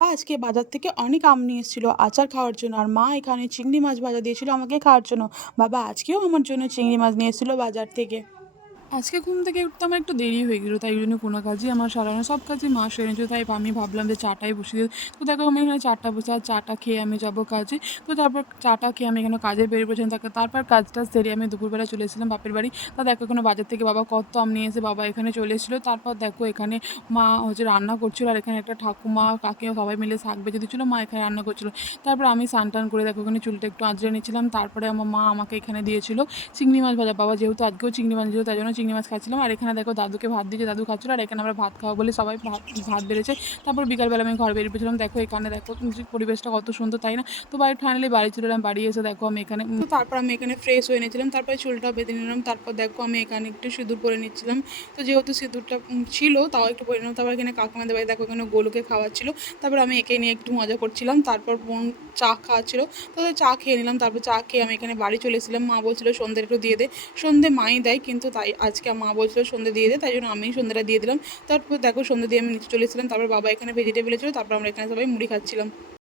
আজকে বাজার থেকে অনেক আম নিয়ে এসেছিল আচার খাওয়ার জন্য। আর মা এখানে চিংড়ি মাছ ভাজা দিয়েছিল আমাকে খাওয়ার জন্য। বাবা আজকেও আমার জন্য চিংড়ি মাছ নিয়ে এসেছিল বাজার থেকে। আজকে ঘুম থেকে উঠতে আমার একটু দেরি হয়ে গেল। তাই জন্য কোনো কাজই আমার সারানো, সব কাজই মা সেরে নিয়েছিল। তাই আমি ভাবলাম যে চাটাই বসিয়ে দিই। তো দেখো আমি এখানে চাটা বসে আর চাটা খেয়ে আমি যাবো কাজে। তো তারপর চাটা খেয়ে আমি এখানে কাজে বেরিয়ে পড়েছিলাম। তারপর কাজটা সেরে আমি দুপুরবেলা চলে এসেছিলাম বাপের বাড়ি। তা দেখো এখানে বাজার থেকে বাবা কত আম নিয়ে এসে বাবা এখানে চলে এসেছিলো। তারপর দেখো এখানে মা হচ্ছে রান্না করছিল আর এখানে একটা ঠাকুমা, কাকিমা সবাই মিলে শাক ভেজে দিচ্ছিল। মা এখানে রান্না করছিল। তারপর আমি স্নান টান করে দেখো এখানে চুলটা একটু আঁচড়ে নিচ্ছিলাম। তারপরে আমার মা আমাকে এখানে দিয়েছিল চিংড়ি মাছ ভাজা। বাবা যেহেতু আজকেও চিংড়ি মাছ দিয়েছিল তাই জন্য চিংড়ি মাছ খাচ্ছিলাম। আর এখানে দেখো দাদুকে ভাত দিয়েছে, দাদু খাচ্ছিল। আর এখানে আমরা ভাত খাবো বলে সবাই ভাত ভাত বেড়েছে। তারপর বিকালবেলা আমি ঘর বেরিয়ে পড়েছিলাম। দেখো এখানে দেখো যে পরিবেশটা কত সুন্দর, তাই না? তো ফাইনালি বাড়ি চলে এলাম। বাড়ি এসে দেখো আমি এখানে তো তারপর আমি এখানে ফ্রেশ হয়ে নিয়েছিলাম, তারপরে চুলটা বেঁধে নিলাম। তারপর দেখো আমি এখানে একটু সিঁদুর পরে নিচ্ছিলাম। তো যেহেতু সিঁদুরটা ছিল তাও একটু পরে নিলাম। তারপর এখানে কাকিমাদের বাড়ি দেখো এখানে গোলুকে খাওয়াচ্ছিল। তারপর আমি একে নিয়ে একটু মজা করছিলাম। তারপর বোন চা খাওয়াচ্ছিল, তো চা খেয়ে নিলাম। তারপর চা খেয়ে আমি এখানে বাড়ি চলে এসেছিলাম। মা বলছিল সন্ধ্যে একটু দিয়ে দে। সন্ধ্যে মাই দেয়, কিন্তু তাই আজকে মা বলছিল সন্ধ্যে দিয়ে দে, তাই জন্য আমি সন্ধ্যাটা দিয়ে দিলাম। তারপর দেখো সন্ধ্যে দিয়ে আমি নিচে চলে এসেছিলাম। তারপর বাবা এখানে ভেজিটেবল ছিল, তারপর আমরা এখানে সবাই মুড়ি খাচ্ছিলাম।